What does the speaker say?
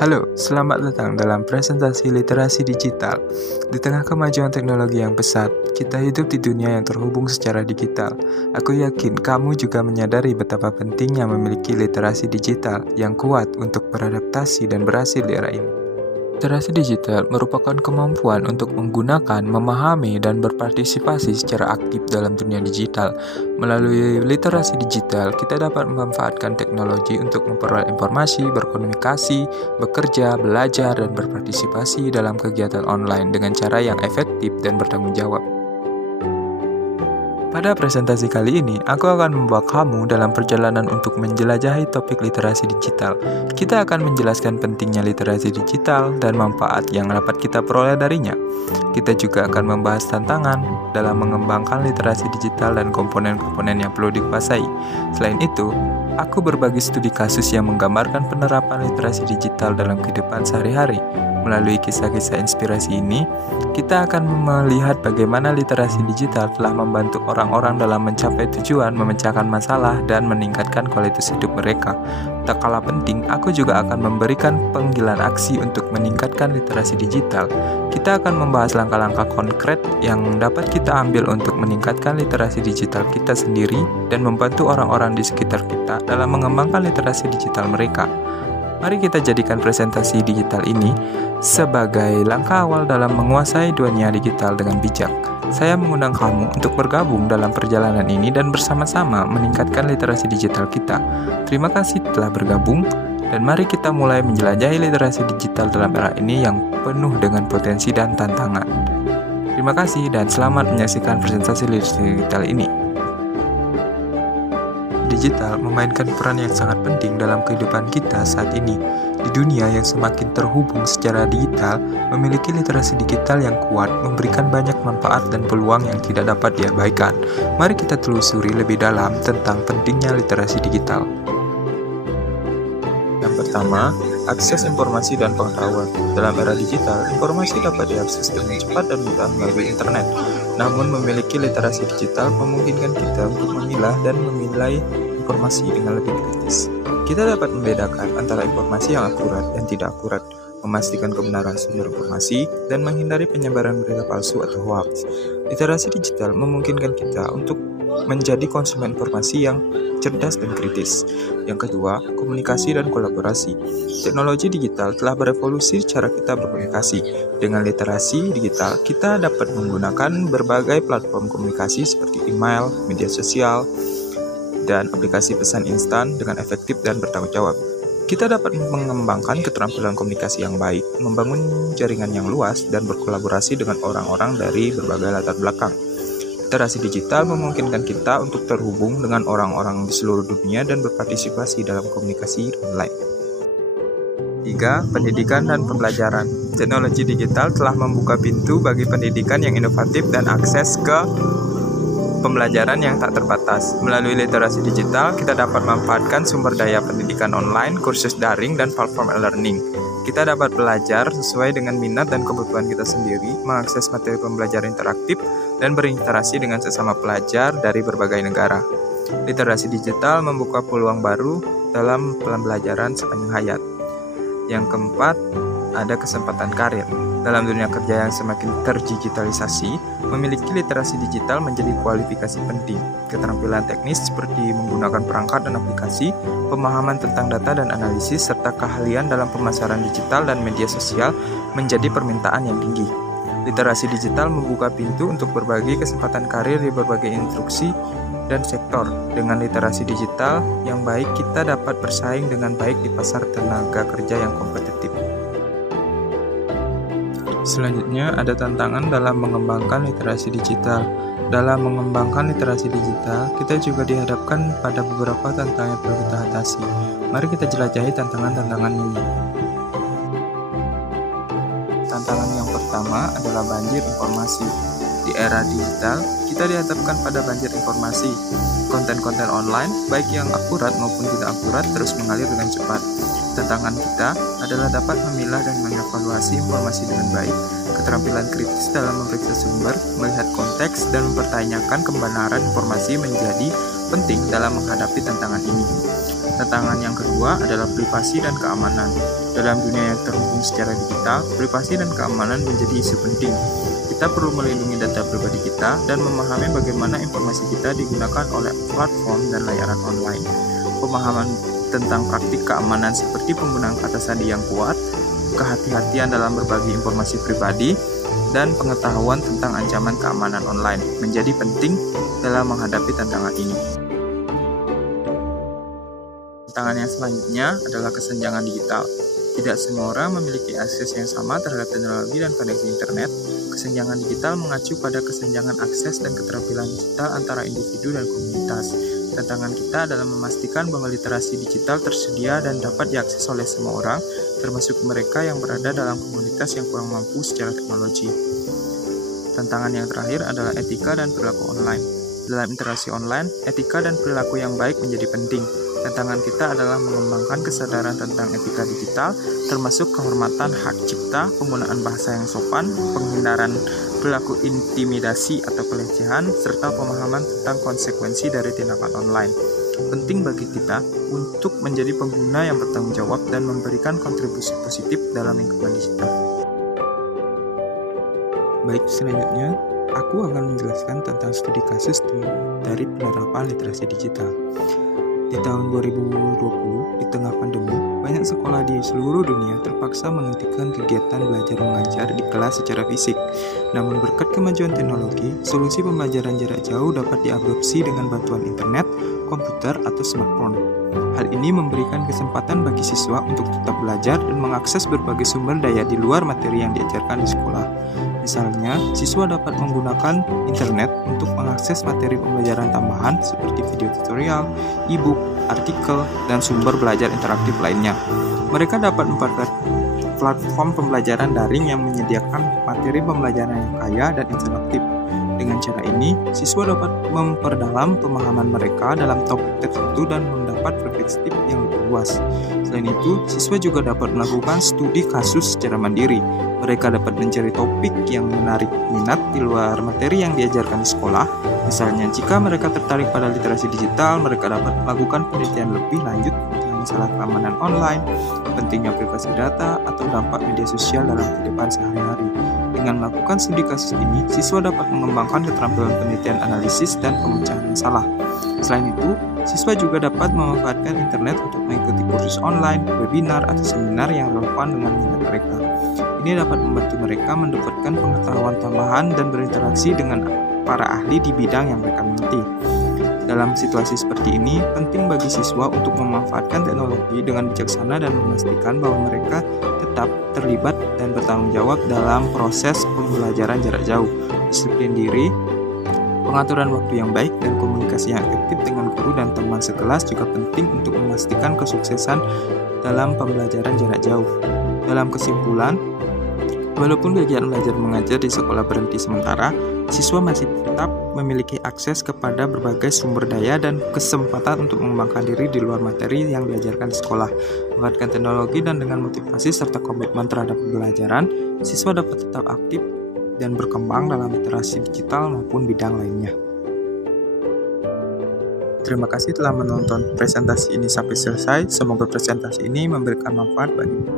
Halo, selamat datang dalam presentasi literasi digital. Di tengah kemajuan teknologi yang pesat, kita hidup di dunia yang terhubung secara digital. Aku yakin kamu juga menyadari betapa pentingnya memiliki literasi digital yang kuat untuk beradaptasi dan berhasil di era ini. Literasi digital merupakan kemampuan untuk menggunakan, memahami, dan berpartisipasi secara aktif dalam dunia digital. Melalui literasi digital, kita dapat memanfaatkan teknologi untuk memperoleh informasi, berkomunikasi, bekerja, belajar, dan berpartisipasi dalam kegiatan online dengan cara yang efektif dan bertanggung jawab. Pada presentasi kali ini, aku akan membawa kamu dalam perjalanan untuk menjelajahi topik literasi digital. Kita akan menjelaskan pentingnya literasi digital dan manfaat yang dapat kita peroleh darinya. Kita juga akan membahas tantangan dalam mengembangkan literasi digital dan komponen-komponen yang perlu dikuasai. Selain itu, aku berbagi studi kasus yang menggambarkan penerapan literasi digital dalam kehidupan sehari-hari. Melalui kisah-kisah inspirasi ini, kita akan melihat bagaimana literasi digital telah membantu orang-orang dalam mencapai tujuan, memecahkan masalah, dan meningkatkan kualitas hidup mereka. Tak kalah penting, aku juga akan memberikan panggilan aksi untuk meningkatkan literasi digital. Kita akan membahas langkah-langkah konkret yang dapat kita ambil untuk meningkatkan literasi digital kita sendiri dan membantu orang-orang di sekitar kita dalam mengembangkan literasi digital mereka. Mari kita jadikan presentasi digital ini sebagai langkah awal dalam menguasai dunia digital dengan bijak. Saya mengundang kamu untuk bergabung dalam perjalanan ini dan bersama-sama meningkatkan literasi digital kita. Terima kasih telah bergabung, dan mari kita mulai menjelajahi literasi digital dalam era ini yang penuh dengan potensi dan tantangan. Terima kasih dan selamat menyaksikan presentasi literasi digital ini. Digital memainkan peran yang sangat penting dalam kehidupan kita saat ini. Di dunia yang semakin terhubung secara digital, memiliki literasi digital yang kuat memberikan banyak manfaat dan peluang yang tidak dapat diabaikan. Mari kita telusuri lebih dalam tentang pentingnya literasi digital. Yang pertama, akses informasi dan pengetahuan. Dalam era digital, informasi dapat diakses dengan cepat dan mudah melalui internet. Namun, memiliki literasi digital memungkinkan kita untuk memilah dan menilai informasi dengan lebih kritis. Kita dapat membedakan antara informasi yang akurat dan tidak akurat, memastikan kebenaran sumber informasi, dan menghindari penyebaran berita palsu atau hoax. Literasi digital memungkinkan kita untuk menjadi konsumen informasi yang cerdas dan kritis. Yang kedua, komunikasi dan kolaborasi. Teknologi digital telah berevolusi cara kita berkomunikasi. Dengan literasi digital, kita dapat menggunakan berbagai platform komunikasi seperti email, media sosial, dan aplikasi pesan instan dengan efektif dan bertanggung jawab. Kita dapat mengembangkan keterampilan komunikasi yang baik, membangun jaringan yang luas, dan berkolaborasi dengan orang-orang dari berbagai latar belakang. Literasi digital memungkinkan kita untuk terhubung dengan orang-orang di seluruh dunia dan berpartisipasi dalam komunikasi online. 3. Pendidikan dan pembelajaran. Teknologi digital telah membuka pintu bagi pendidikan yang inovatif dan akses ke pembelajaran yang tak terbatas. Melalui literasi digital, kita dapat memanfaatkan sumber daya pendidikan online, kursus daring, dan platform e-learning. Kita dapat belajar sesuai dengan minat dan kebutuhan kita sendiri, mengakses materi pembelajaran interaktif, dan berinteraksi dengan sesama pelajar dari berbagai negara. Literasi digital membuka peluang baru dalam pembelajaran sepanjang hayat. Yang keempat, ada kesempatan karir. Dalam dunia kerja yang semakin terdigitalisasi, memiliki literasi digital menjadi kualifikasi penting. Keterampilan teknis seperti menggunakan perangkat dan aplikasi, pemahaman tentang data dan analisis, serta keahlian dalam pemasaran digital dan media sosial menjadi permintaan yang tinggi. Literasi digital membuka pintu untuk berbagi kesempatan karir di berbagai instruksi dan sektor. Dengan literasi digital yang baik, kita dapat bersaing dengan baik di pasar tenaga kerja yang kompetitif. Selanjutnya, ada tantangan dalam mengembangkan literasi digital. Dalam mengembangkan literasi digital, kita juga dihadapkan pada beberapa tantangan yang perlu kita atasi. Mari kita jelajahi tantangan-tantangan ini. Tantangan yang pertama adalah banjir informasi. Di era digital, kita dihadapkan pada banjir informasi. Konten-konten online, baik yang akurat maupun tidak akurat, terus mengalir dengan cepat. Tantangan kita adalah dapat memilah dan mengevaluasi informasi dengan baik, keterampilan kritis dalam memeriksa sumber, melihat konteks, dan mempertanyakan kebenaran informasi menjadi penting dalam menghadapi tantangan ini. Tantangan yang kedua adalah privasi dan keamanan. Dalam dunia yang terhubung secara digital, privasi dan keamanan menjadi isu penting. Kita perlu melindungi data pribadi kita dan memahami bagaimana informasi kita digunakan oleh platform dan layanan online. Pemahaman tentang praktik keamanan seperti penggunaan kata sandi yang kuat, kehati-hatian dalam berbagi informasi pribadi, dan pengetahuan tentang ancaman keamanan online menjadi penting dalam menghadapi tantangan ini. Tantangan yang selanjutnya adalah kesenjangan digital. Tidak semua orang memiliki akses yang sama terhadap teknologi dan koneksi internet. Kesenjangan digital mengacu pada kesenjangan akses dan keterampilan digital antara individu dan komunitas. Tantangan kita adalah memastikan bahwa literasi digital tersedia dan dapat diakses oleh semua orang, termasuk mereka yang berada dalam komunitas yang kurang mampu secara teknologi. Tantangan yang terakhir adalah etika dan perilaku online. Dalam interaksi online, etika dan perilaku yang baik menjadi penting. Tantangan kita adalah mengembangkan kesadaran tentang etika digital, termasuk kehormatan hak cipta, penggunaan bahasa yang sopan, penghindaran perilaku intimidasi atau pelecehan, serta pemahaman tentang konsekuensi dari tindakan online. Penting bagi kita untuk menjadi pengguna yang bertanggung jawab dan memberikan kontribusi positif dalam lingkungan digital. Baik, selanjutnya aku akan menjelaskan tentang studi kasus dari penerapan literasi digital. Di tahun 2020, di tengah pandemi, banyak sekolah di seluruh dunia terpaksa menghentikan kegiatan belajar mengajar di kelas secara fisik. Namun berkat kemajuan teknologi, solusi pembelajaran jarak jauh dapat diadopsi dengan bantuan internet, komputer, atau smartphone. Hal ini memberikan kesempatan bagi siswa untuk tetap belajar dan mengakses berbagai sumber daya di luar materi yang diajarkan di sekolah. Misalnya, siswa dapat menggunakan internet untuk mengakses materi pembelajaran tambahan seperti video tutorial, e-book, artikel, dan sumber belajar interaktif lainnya. Mereka dapat memanfaatkan platform pembelajaran daring yang menyediakan materi pembelajaran yang kaya dan interaktif. Dengan cara ini, siswa dapat memperdalam pemahaman mereka dalam topik tertentu dan mendapat perspektif yang lebih luas. Selain itu, siswa juga dapat melakukan studi kasus secara mandiri. Mereka dapat mencari topik yang menarik minat di luar materi yang diajarkan di sekolah. Misalnya, jika mereka tertarik pada literasi digital, mereka dapat melakukan penelitian lebih lanjut tentang masalah keamanan online, pentingnya privasi data, atau dampak media sosial dalam kehidupan sehari-hari. Dengan melakukan studi kasus ini, siswa dapat mengembangkan keterampilan penelitian analisis dan pemecahan masalah. Selain itu, siswa juga dapat memanfaatkan internet untuk mengikuti kursus online, webinar, atau seminar yang relevan dengan minat mereka. Ini dapat membantu mereka mendapatkan pengetahuan tambahan dan berinteraksi dengan para ahli di bidang yang mereka minati. Dalam situasi seperti ini, penting bagi siswa untuk memanfaatkan teknologi dengan bijaksana dan memastikan bahwa mereka tetap terlibat dan bertanggung jawab dalam proses pembelajaran jarak jauh. Disiplin diri, pengaturan waktu yang baik, dan komunikasi yang efektif dengan guru dan teman sekelas juga penting untuk memastikan kesuksesan dalam pembelajaran jarak jauh. Dalam kesimpulan, walaupun kegiatan belajar mengajar di sekolah berhenti sementara, siswa masih tetap memiliki akses kepada berbagai sumber daya dan kesempatan untuk mengembangkan diri di luar materi yang diajarkan di sekolah. Memanfaatkan teknologi dan dengan motivasi serta komitmen terhadap pembelajaran, siswa dapat tetap aktif dan berkembang dalam literasi digital maupun bidang lainnya. Terima kasih telah menonton presentasi ini sampai selesai. Semoga presentasi ini memberikan manfaat bagimu.